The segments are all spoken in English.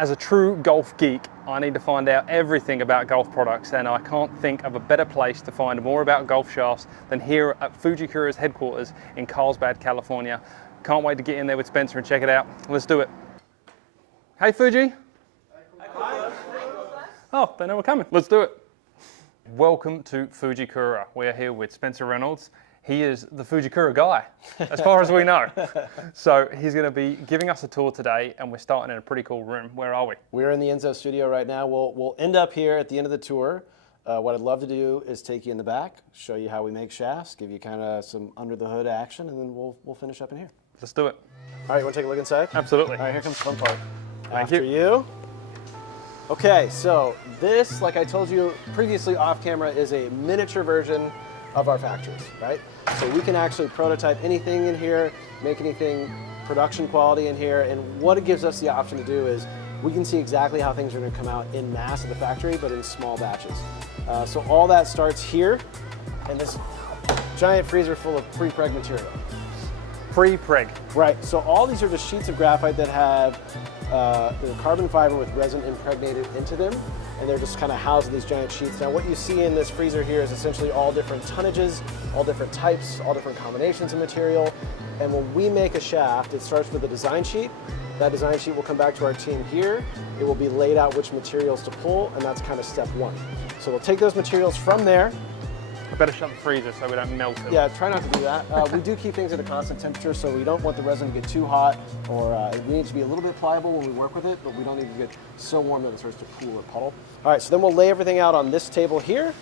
As a true golf geek, I need to find out everything about golf products, and I can't think of a better place to find more about golf shafts than here at Fujikura's headquarters in Carlsbad, California. Can't wait to get in there with Spencer and check it out. Let's do it. Hey Fuji. Hi. Oh, they know we're coming. Let's do it. Welcome to Fujikura. We're here with Spencer Reynolds. He is the Fujikura guy, as far as we know. So he's going to be giving us a tour today, and we're starting in a pretty cool room. Where are we? We're in the Enzo studio right now. We'll end up here at the end of the tour. What I'd love to do is take you in the back, show you how we make shafts, give you kind of some under the hood action, and then we'll finish up in here. Let's do it. All right, you want to take a look inside? Absolutely. All right, here comes the fun part. Thank After you. Okay, so this, like I told you previously off camera, is a miniature version of our factories, right? So we can actually prototype anything in here, make anything production quality in here, and what it gives us the option to do is we can see exactly how things are going to come out in mass at the factory, but in small batches. So all that starts here in this giant freezer full of pre-preg material. Pre-preg. Right, so all these are just sheets of graphite that have carbon fiber with resin impregnated into them, and they're just kind of housed in these giant sheets. Now what you see in this freezer here is essentially all different tonnages, all different types, all different combinations of material. And when we make a shaft, it starts with a design sheet. That design sheet will come back to our team here. It will be laid out which materials to pull, and that's kind of step one. So we'll take those materials from there. I better shut the freezer so we don't melt it. Yeah, try not to do that. We do keep things at a constant temperature, so we don't want the resin to get too hot, or we need to be a little bit pliable when we work with it, but we don't need to get so warm that it starts to pool or puddle. All right, so then we'll lay everything out on this table here,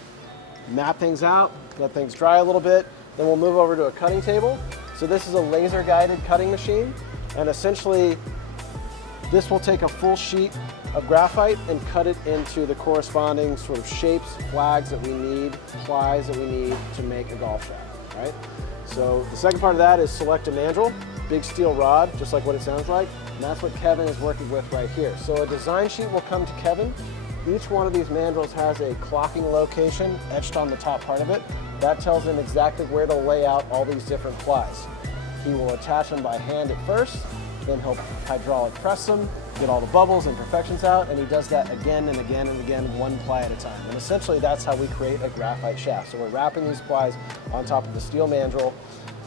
map things out, let things dry a little bit, then we'll move over to a cutting table. So this is a laser-guided cutting machine, and essentially this will take a full sheet of graphite and cut it into the corresponding sort of shapes, flags that we need, plies that we need to make a golf shaft, right? So the second part of that is select a mandrel, big steel rod, just like what it sounds like, and that's what Kevin is working with right here. So a design sheet will come to Kevin. Each one of these mandrels has a clocking location etched on the top part of it. That tells him exactly where to lay out all these different plies. He will attach them by hand at first, then he'll hydraulic press them, get all the bubbles and imperfections out, and he does that again and again and again, one ply at a time. And essentially that's how we create a graphite shaft. So we're wrapping these plies on top of the steel mandrel,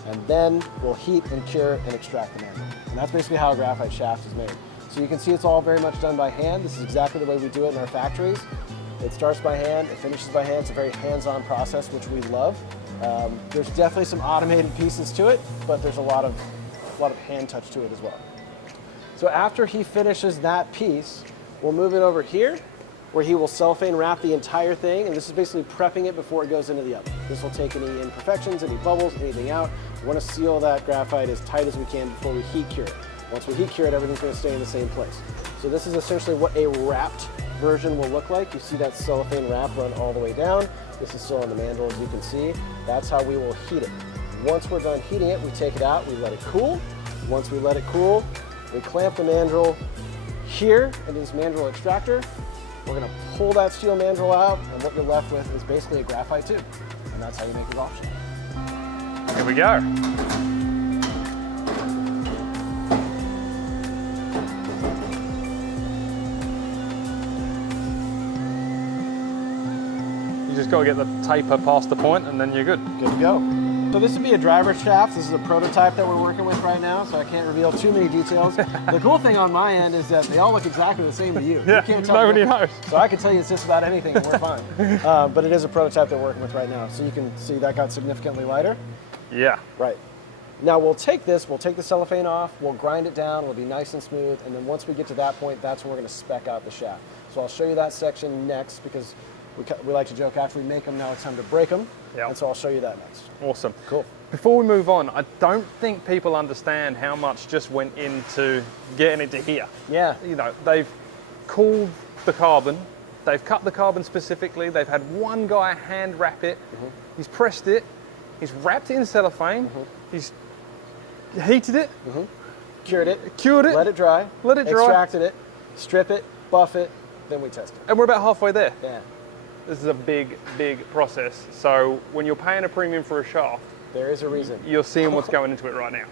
and then we'll heat and cure and extract the mandrel. And that's basically how a graphite shaft is made. So you can see it's all very much done by hand. This is exactly the way we do it in our factories. It starts by hand, it finishes by hand. It's a very hands-on process, which we love. There's definitely some automated pieces to it, but there's a lot of hand touch to it as well. So after he finishes that piece, we'll move it over here where he will cellophane wrap the entire thing, and this is basically prepping it before it goes into the oven. This will take any imperfections, any bubbles, anything out. We want to seal that graphite as tight as we can before we heat cure it. Once we heat cure it, everything's going to stay in the same place. So this is essentially what a wrapped version will look like. You see that cellophane wrap run all the way down. This is still on the mandrel, as you can see. That's how we will heat it. Once we're done heating it, we take it out, we let it cool. Once we let it cool, we clamp the mandrel here into this mandrel extractor. We're going to pull that steel mandrel out, and what you're left with is basically a graphite tube. And that's how you make a golf shaft. Here we go. You just got to get the taper past the point, and then you're good. Good to go. So this would be a driver shaft. This is a prototype that we're working with right now, so I can't reveal too many details. The cool thing on my end is that they all look exactly the same to you. Yeah, you can't tell nobody knows. So I can tell you it's just about anything and we're fine. But it is a prototype that we're working with right now. So you can see that got significantly lighter. Yeah. Right. Now we'll take the cellophane off, we'll grind it down, it'll be nice and smooth, and then once we get to that point, that's when we're going to spec out the shaft. So I'll show you that section next, because we like to joke after we make them, now it's time to break them. Yeah. And so I'll show you that next. Awesome. Cool. Before we move on, I don't think people understand how much just went into getting it to here. Yeah. You know, they've cooled the carbon, they've cut the carbon specifically, they've had one guy hand wrap it, he's pressed it, he's wrapped it in cellophane, he's heated it, cured it, let it dry, extracted it, strip it, buff it, then we test it. And we're about halfway there. Yeah. This is a big, big process. So when you're paying a premium for a shaft, there is a reason. You're seeing what's going into it right now.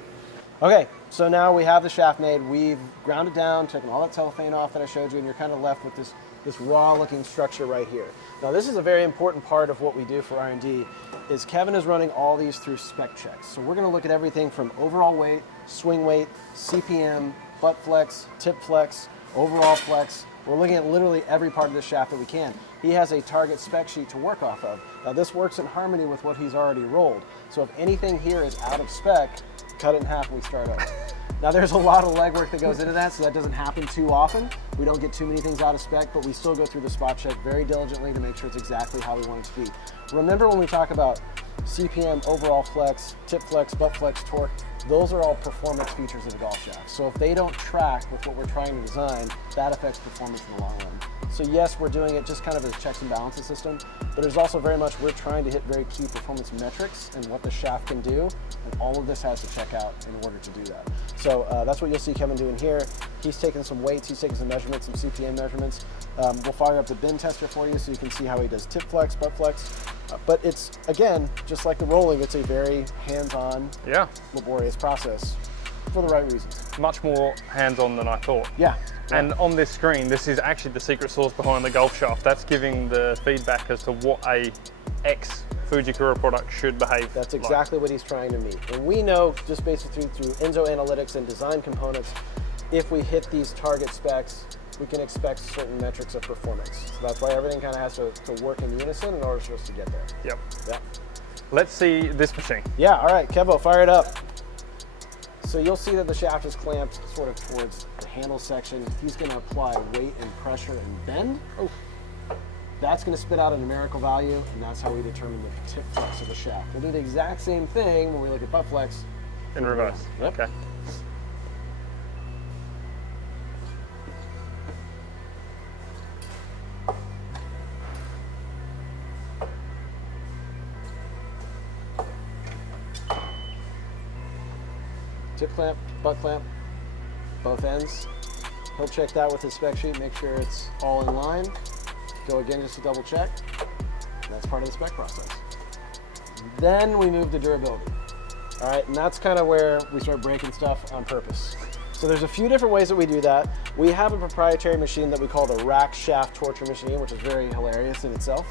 Okay, So now we have the shaft made. We've ground it down, taken all that cellophane off that I showed you, and you're kind of left with this raw looking structure right here. Now this is a very important part of what we do for R&D, is Kevin is running all these through spec checks. So we're gonna look at everything from overall weight, swing weight, CPM, butt flex, tip flex, overall flex. We're looking at literally every part of the shaft that we can. He has a target spec sheet to work off of. Now this works in harmony with what he's already rolled. So if anything here is out of spec, cut it in half and we start over. Now there's a lot of legwork that goes into that, so that doesn't happen too often. We don't get too many things out of spec, but we still go through the spot check very diligently to make sure it's exactly how we want it to be. Remember when we talk about CPM, overall flex, tip flex, butt flex, torque, those are all performance features of the golf shaft. So if they don't track with what we're trying to design, that affects performance in the long run. So yes, we're doing it just kind of as a checks and balances system, but there's also very much, we're trying to hit very key performance metrics and what the shaft can do, and all of this has to check out in order to do that. So that's what you'll see Kevin doing here. He's taking some weights, he's taking some measurements, some CPM measurements. We'll fire up the bin tester for you so you can see how he does tip flex, butt flex. But it's, again, just like the rolling, it's a very hands-on, laborious process for the right reasons. Much more hands-on than I thought. Yeah. And on this screen, this is actually the secret sauce behind the golf shaft. That's giving the feedback as to what a X Fujikura product should behave. That's exactly what he's trying to meet. And we know, just basically through Enzo analytics and design components, if we hit these target specs, we can expect certain metrics of performance. So that's why everything kind of has to work in unison in order for us to get there. Yep. Yep. Let's see this machine. Yeah, all right, Kevo, fire it up. So you'll see that the shaft is clamped sort of towards the handle section. He's gonna apply weight and pressure and bend. Oh. That's gonna spit out a numerical value, and that's how we determine the tip flex of the shaft. We'll do the exact same thing when we look at butt flex. In reverse. Yep. Okay. Tip clamp, butt clamp, both ends. He'll check that with his spec sheet, make sure it's all in line. Go again just to double check. That's part of the spec process. Then we move to durability. All right, and that's kind of where we start breaking stuff on purpose. So there's a few different ways that we do that. We have a proprietary machine that we call the rack shaft torture machine, which is very hilarious in itself.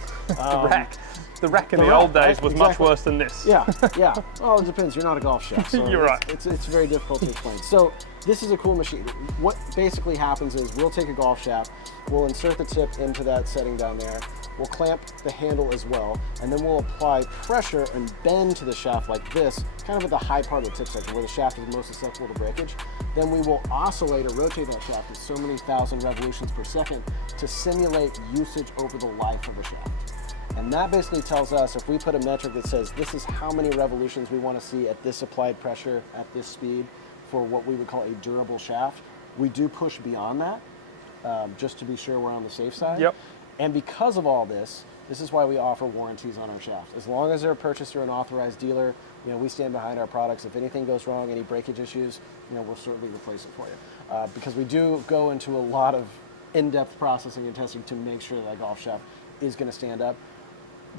The rack in the old days was much worse than this. Yeah, yeah. Well, it depends. You're not a golf shaft. So You're right. It's very difficult to explain. So this is a cool machine. What basically happens is we'll take a golf shaft, we'll insert the tip into that setting down there, we'll clamp the handle as well, and then we'll apply pressure and bend to the shaft like this, kind of at the high part of the tip section where the shaft is most susceptible to breakage. Then we will oscillate or rotate that shaft at so many thousand revolutions per second to simulate usage over the life of the shaft. And that basically tells us, if we put a metric that says this is how many revolutions we want to see at this applied pressure, at this speed, for what we would call a durable shaft, we do push beyond that, just to be sure we're on the safe side. Yep. And because of all this, this is why we offer warranties on our shaft. As long as they're purchased through an authorized dealer, you know, we stand behind our products. If anything goes wrong, any breakage issues, you know, we'll certainly replace it for you. Because we do go into a lot of in-depth processing and testing to make sure that golf shaft is going to stand up.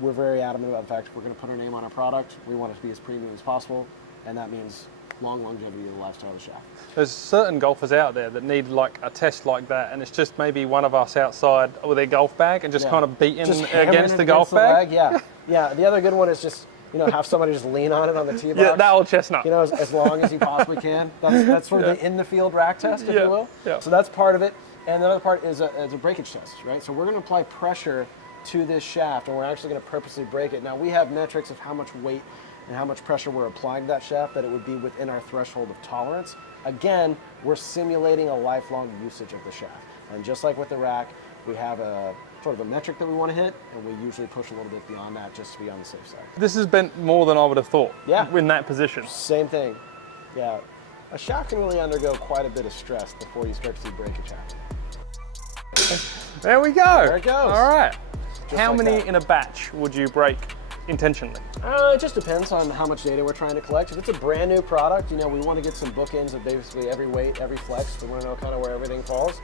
We're very adamant about the fact we're going to put our name on our product. We want it to be as premium as possible, and that means long longevity of the lifestyle of the shaft. There's certain golfers out there that need like a test like that, and it's just maybe one of us outside with their golf bag and just kind of beating against the golf bag. Yeah, yeah. The other good one is just, you know, have somebody just lean on it on the tee box. Yeah, that old chestnut. You know, as long as you possibly can. That's sort of the in the field rack test, if you will. Yeah. So that's part of it. And the other part is a breakage test, right? So we're going to apply pressure to this shaft, and we're actually going to purposely break it. Now we have metrics of how much weight and how much pressure we're applying to that shaft that it would be within our threshold of tolerance. Again, we're simulating a lifelong usage of the shaft. And just like with the rack, we have a sort of a metric that we want to hit, and we usually push a little bit beyond that just to be on the safe side. This has been more than I would have thought. Yeah. In that position. Same thing. Yeah. A shaft can really undergo quite a bit of stress before you start to see breakage happen. There we go. There it goes. All right. Just How like many that. in a batch would you break intentionally? It just depends on how much data we're trying to collect. If it's a brand new product, you know, we want to get some bookends of basically every weight, every flex. We want to know kind of where everything falls.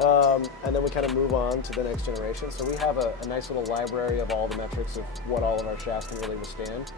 And then we kind of move on to the next generation. So we have a nice little library of all the metrics of what all of our shafts can really withstand.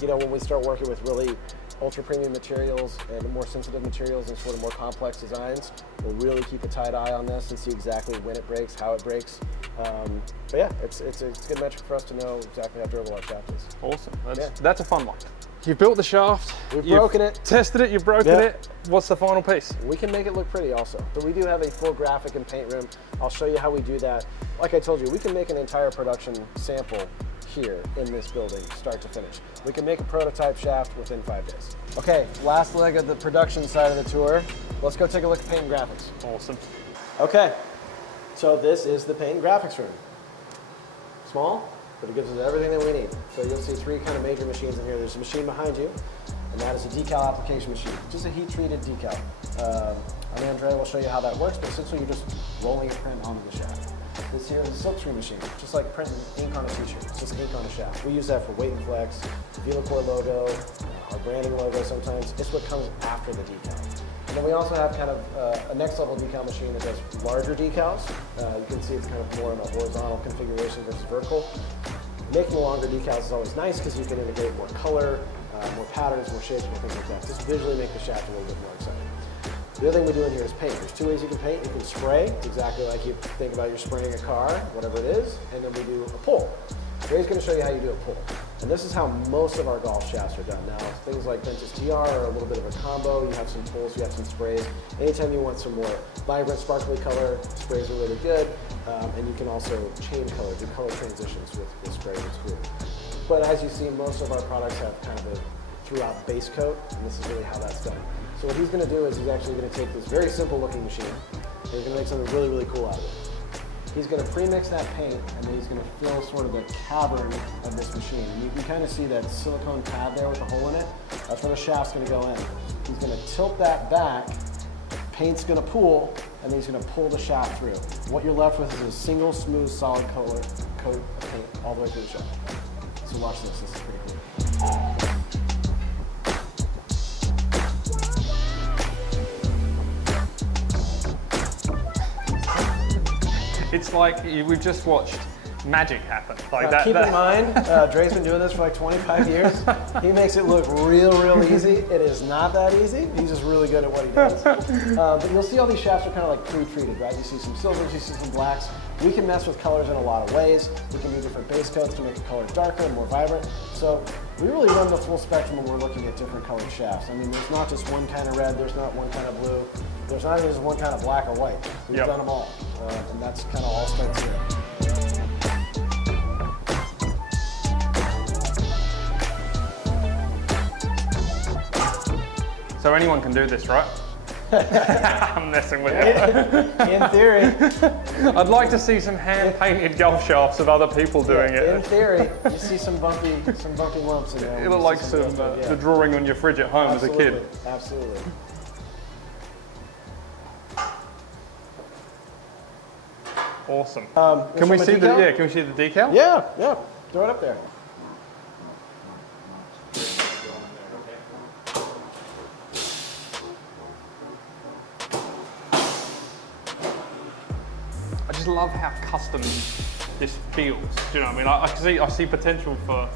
you know, when we start working with really ultra premium materials and more sensitive materials and sort of more complex designs, we'll really keep a tight eye on this and see exactly when it breaks, how it breaks. But yeah, it's a good metric for us to know exactly how durable our shaft is. Awesome. That's a fun one. You've built the shaft. We've broken it. Tested it, you've broken it. What's the final piece? We can make it look pretty also. So we do have a full graphic and paint room. I'll show you how we do that. Like I told you, we can make an entire production sample here in this building, start to finish. We can make a prototype shaft within 5 days. Okay, last leg of the production side of the tour. Let's go take a look at paint and graphics. Awesome. Okay, so this is the paint and graphics room. Small, but it gives us everything that we need. So you'll see 3 kind of major machines in here. There's a machine behind you, and that is a decal application machine, just a heat-treated decal. And Andrea will show you how that works, but essentially you're just rolling a print onto the shaft. This here is a silkscreen machine, just like printing ink on a t-shirt. It's just ink on a shaft. We use that for weight and flex, VeloCore logo, our branding logo sometimes. It's what comes after the decal. And then we also have kind of a next level decal machine that does larger decals. You can see it's kind of more in a horizontal configuration versus vertical. Making longer decals is always nice because you can integrate more color, more patterns, more shapes, more things like that. Just visually make the shaft a little bit more exciting. The other thing we do in here is paint. There's 2 ways you can paint. You can spray, it's exactly like you think about you're spraying a car, whatever it is, and then we do a pull. Ray's going to show you how you do a pull. And this is how most of our golf shafts are done. Now, things like Ventus TR are a little bit of a combo. You have some pulls, you have some sprays. Anytime you want some more vibrant, sparkly color, sprays are really good. And you can also change color, do color transitions with spray and glue. But as you see, most of our products have kind of a throughout base coat, and this is really how that's done. So what he's going to do is he's actually going to take this very simple looking machine, and he's going to make something really, really cool out of it. He's going to pre-mix that paint, and then he's going to fill sort of the cavern of this machine. And you can kind of see that silicone pad there with the hole in it. That's where the shaft's going to go in. He's going to tilt that back, paint's going to pool, and then he's going to pull the shaft through. What you're left with is a single smooth solid color coat of paint all the way through the shaft. So watch this, this is pretty cool. It's like we've just watched magic happen. Like keep in mind, Dre's been doing this for like 25 years. He makes it look real easy. It is not that easy. He's just really good at what he does. But you'll see all these shafts are kind of like pre-treated, right? You see some silvers, you see some blacks. We can mess with colors in a lot of ways. We can do different base coats to make the color darker and more vibrant. So we really run the full spectrum when we're looking at different colored shafts. I mean, there's not just one kind of red, there's not one kind of blue, there's not even just one kind of black or white. We've done them all, and that's kind of all starts here. So anyone can do this, right? I'm messing with you. In theory. I'd like to see some hand-painted golf shafts of other people doing it. In theory, you see some bumpy lumps in there. It looks like the drawing on your fridge at home as a kid. Absolutely. Awesome. Can we see the Can we see the decal? Yeah. Throw it up there. I just love how custom this feels. Do you know what I mean? I see potential for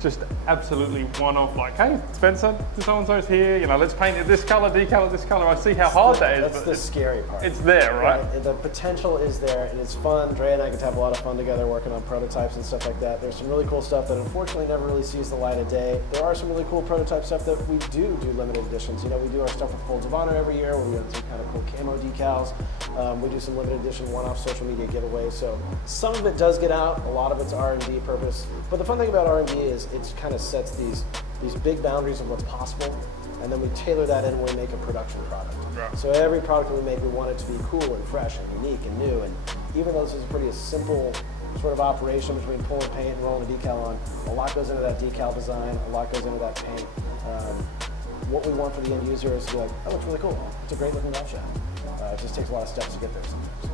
just absolutely one-off, like, hey, Spencer, so-and-so's here, you know, let's paint it this color, decal it this color. I see how hard that is. That's the scary part. It's there, right? The potential is there, and it's fun. Dre and I get to have a lot of fun together working on prototypes and stuff like that. There's some really cool stuff that unfortunately never really sees the light of day. There are some really cool prototype stuff that we do limited editions. You know, we do our stuff with Folds of Honor every year where we have some kind of cool camo decals. We do some limited edition one-off social media giveaways. So some of it does get out, a lot of it's R&D purpose. But the fun thing about R&D is it kind of sets these big boundaries of what's possible, and then we tailor that in when we make a production product. Right. So every product that we make, we want it to be cool and fresh and unique and new. And even though this is a pretty simple sort of operation between pulling paint and rolling a decal on, a lot goes into that decal design, a lot goes into that paint. What we want for the end user is to be like, oh, it's really cool. It's a great looking golf shaft. It just takes a lot of steps to get there sometimes.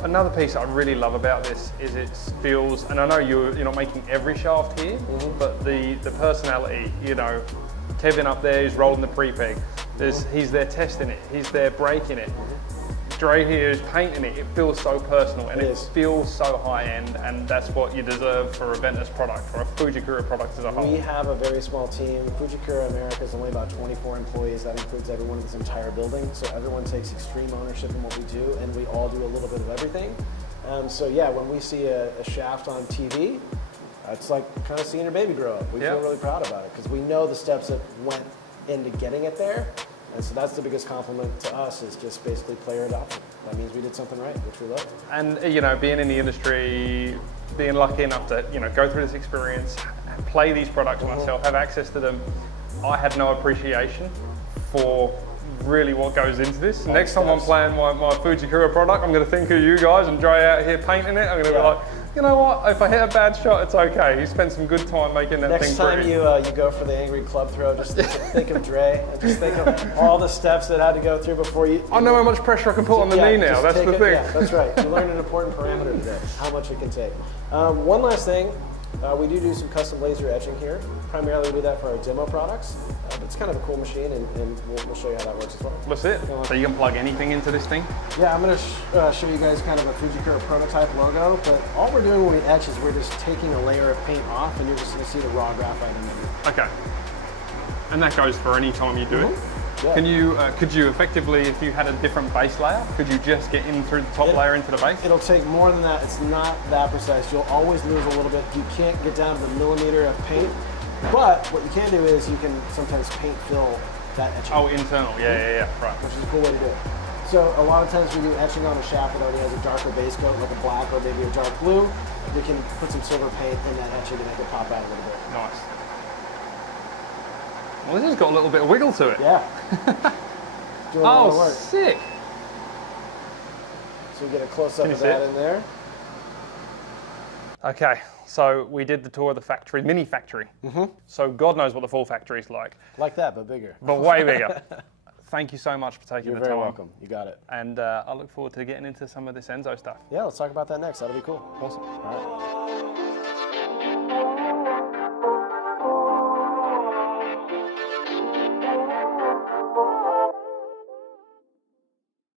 Another piece I really love about this is it feels, and I know you're not making every shaft here, but the personality, you know, Kevin up there is rolling the pre-peg. He's there testing it, he's there breaking it. Dre here is painting it, it feels so personal and it is. feels so high end, and that's what you deserve for a Ventus product, or a Fujikura product as a whole. We have a very small team. Fujikura America is only about 24 employees. That includes everyone in this entire building. So everyone takes extreme ownership in what we do, and we all do a little bit of everything. So yeah, when we see a shaft on TV, it's like kind of seeing your baby grow up. We feel really proud about it because we know the steps that went into getting it there. And so that's the biggest compliment to us, is just basically player adoption. That means we did something right, which we love. And you know, being in the industry, being lucky enough to go through this experience, play these products myself, have access to them, I had no appreciation for really what goes into this. Next time I'm playing my Fujikura product, I'm going to think of you guys and Dre out here painting it. I'm going to be like, you know what, if I hit a bad shot, it's okay. He spent some good time making that thing pretty. Next time you go for the angry club throw, just think of Dre, and just think of all the steps that had to go through before you... I know how much pressure I can put on the knee now, that's the thing. Yeah, that's right. You learned an important parameter today, how much it can take. One last thing, we do some custom laser etching here. Primarily we do that for our demo products. It's kind of a cool machine, and we'll show you how that works as well. That's it. So you can plug anything into this thing? Yeah, I'm going to show you guys kind of a Fujikura prototype logo, but all we're doing when we etch is we're just taking a layer of paint off, and you're just going to see the raw graphite in there. Okay. And that goes for any time you do it? Yeah. Can you, could you effectively, if you had a different base layer, could you just get in through the top layer into the base? It'll take more than that. It's not that precise. You'll always lose a little bit. You can't get down to the millimeter of paint. But what you can do is you can sometimes paint fill that etching. Oh, internal, yeah, right. Which is a cool way to do it. So a lot of times we do etching on a shaft that already has a darker base coat, like a black or maybe a dark blue. We can put some silver paint in that etching to make it pop out a little bit. Nice. Well, this has got a little bit of wiggle to it. Yeah. Doing a lot of work. Sick. So you get a close-up of that in there. Okay, so we did the tour of the factory, mini factory. So God knows what the full factory is like. Like that, but bigger. But way bigger. Thank you so much for taking the time. You're very welcome. You got it. And I look forward to getting into some of this Enzo stuff. Yeah, let's talk about that next. That'll be cool. Awesome. All right.